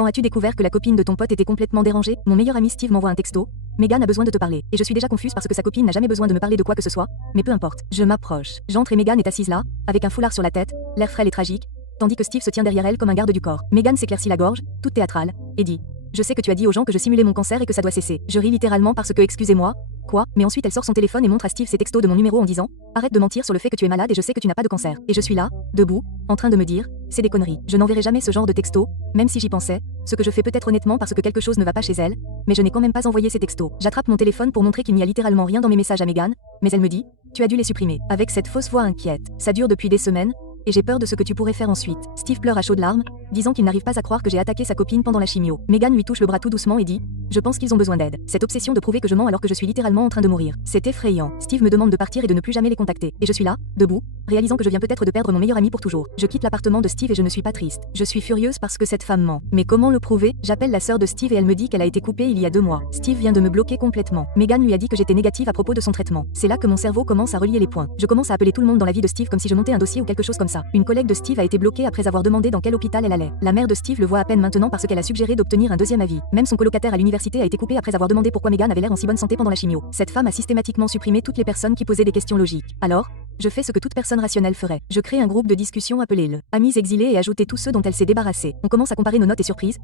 Quand as-tu découvert que la copine de ton pote était complètement dérangée? Mon meilleur ami Steve m'envoie un texto. Megan a besoin de te parler. Et je suis déjà confuse parce que sa copine n'a jamais besoin de me parler de quoi que ce soit. Mais peu importe. Je m'approche. J'entre et Megan est assise là, avec un foulard sur la tête, l'air frêle et tragique, tandis que Steve se tient derrière elle comme un garde du corps. Megan s'éclaircit la gorge, toute théâtrale, et dit: je sais que tu as dit aux gens que je simulais mon cancer et que ça doit cesser. Je ris littéralement parce que excusez-moi. Quoi? Mais ensuite elle sort son téléphone et montre à Steve ses textos de mon numéro en disant: arrête de mentir sur le fait que tu es malade et je sais que tu n'as pas de cancer. Et je suis là, debout, en train de me dire: c'est des conneries. Je n'enverrai jamais ce genre de textos, même si j'y pensais, ce que je fais peut-être honnêtement parce que quelque chose ne va pas chez elle, mais je n'ai quand même pas envoyé ces textos. J'attrape mon téléphone pour montrer qu'il n'y a littéralement rien dans mes messages à Megan, mais elle me dit: tu as dû les supprimer. Avec cette fausse voix inquiète. Ça dure depuis des semaines. Et j'ai peur de ce que tu pourrais faire ensuite. Steve pleure à chaudes larmes, disant qu'il n'arrive pas à croire que j'ai attaqué sa copine pendant la chimio. Megan lui touche le bras tout doucement et dit: je pense qu'ils ont besoin d'aide. Cette obsession de prouver que je mens alors que je suis littéralement en train de mourir. C'est effrayant. Steve me demande de partir et de ne plus jamais les contacter. Et je suis là, debout, réalisant que je viens peut-être de perdre mon meilleur ami pour toujours. Je quitte l'appartement de Steve et je ne suis pas triste. Je suis furieuse parce que cette femme ment. Mais comment le prouver? J'appelle la sœur de Steve et elle me dit qu'elle a été coupée il y a 2 mois. Steve vient de me bloquer complètement. Megan lui a dit que j'étais négative à propos de son traitement. C'est là que mon cerveau commence à relier les points. Je commence à appeler tout le monde dans la vie de Steve comme si je montais un dossier ou quelque chose comme ça. Une collègue de Steve a été bloquée après avoir demandé dans quel hôpital elle allait. La mère de Steve le voit à peine maintenant parce qu'elle a suggéré d'obtenir un deuxième avis. Même son colocataire à l'université a été coupé après avoir demandé pourquoi Megan avait l'air en si bonne santé pendant la chimio. Cette femme a systématiquement supprimé toutes les personnes qui posaient des questions logiques. Alors, je fais ce que toute personne rationnelle ferait. Je crée un groupe de discussion appelé le Amis exilés et ajouter tous ceux dont elle s'est débarrassée. On commence à comparer nos notes et surprise,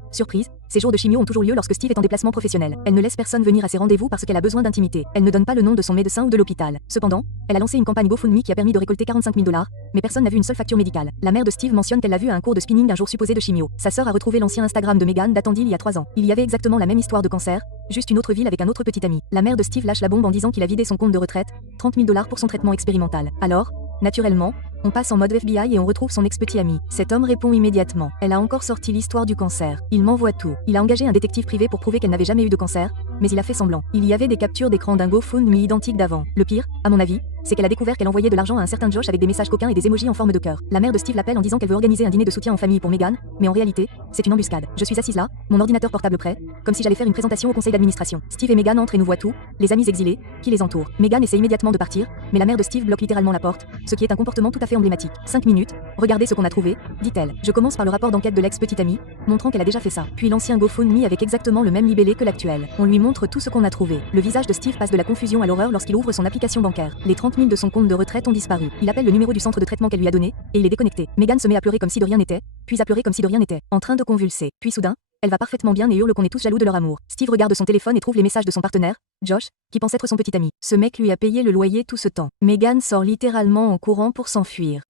ces jours de chimio ont toujours lieu lorsque Steve est en déplacement professionnel. Elle ne laisse personne venir à ses rendez-vous parce qu'elle a besoin d'intimité. Elle ne donne pas le nom de son médecin ou de l'hôpital. Cependant, elle a lancé une campagne GoFundMe qui a permis de récolter 45 000 $, mais personne n'a vu une seule facture médicale. La mère de Steve mentionne qu'elle l'a vu à un cours de spinning un jour supposé de chimio. Sa sœur a retrouvé l'ancien Instagram de Megan datant d'il y a 3 ans. Il y avait exactement la même histoire de cancer, juste une autre ville avec un autre petit ami. La mère de Steve lâche la bombe en disant qu'il a vidé son compte de retraite, 30 000 $ pour son traitement expérimental. Alors, naturellement, on passe en mode FBI et on retrouve son ex-petit ami. Cet homme répond immédiatement. Elle a encore sorti l'histoire du cancer. Il m'envoie tout. Il a engagé un détective privé pour prouver qu'elle n'avait jamais eu de cancer, mais il a fait semblant. Il y avait des captures d'écran d'un GoFundMe identique d'avant. Le pire, à mon avis, c'est qu'elle a découvert qu'elle envoyait de l'argent à un certain Josh avec des messages coquins et des émojis en forme de cœur. La mère de Steve l'appelle en disant qu'elle veut organiser un dîner de soutien en famille pour Megan, mais en réalité, c'est une embuscade. Je suis assise là, mon ordinateur portable prêt, comme si j'allais faire une présentation au conseil d'administration. Steve et Megan entrent et nous voient tout, les amis exilés, qui les entourent. Megan essaie immédiatement de partir, mais la mère de Steve bloque littéralement la porte, ce qui est un comportement tout à fait emblématique. 5 minutes, regardez ce qu'on a trouvé, dit-elle. Je commence par le rapport d'enquête de l'ex-petite amie, montrant qu'elle a déjà fait ça. Puis l'ancien GoFundMe avec exactement le même libellé que l'actuel. On lui montre tout ce qu'on a trouvé. Le visage de Steve passe de la confusion à l'horreur lorsqu'il ouvre son application bancaire. Les 30 000 de son compte de retraite ont disparu. Il appelle le numéro du centre de traitement qu'elle lui a donné, et il est déconnecté. Megan se met à pleurer comme si de rien n'était, puis à pleurer comme si de rien n'était, en train de convulser. Puis soudain, elle va parfaitement bien et hurle qu'on est tous jaloux de leur amour. Steve regarde son téléphone et trouve les messages de son partenaire, Josh, qui pense être son petit ami. Ce mec lui a payé le loyer tout ce temps. Megan sort littéralement en courant pour s'enfuir.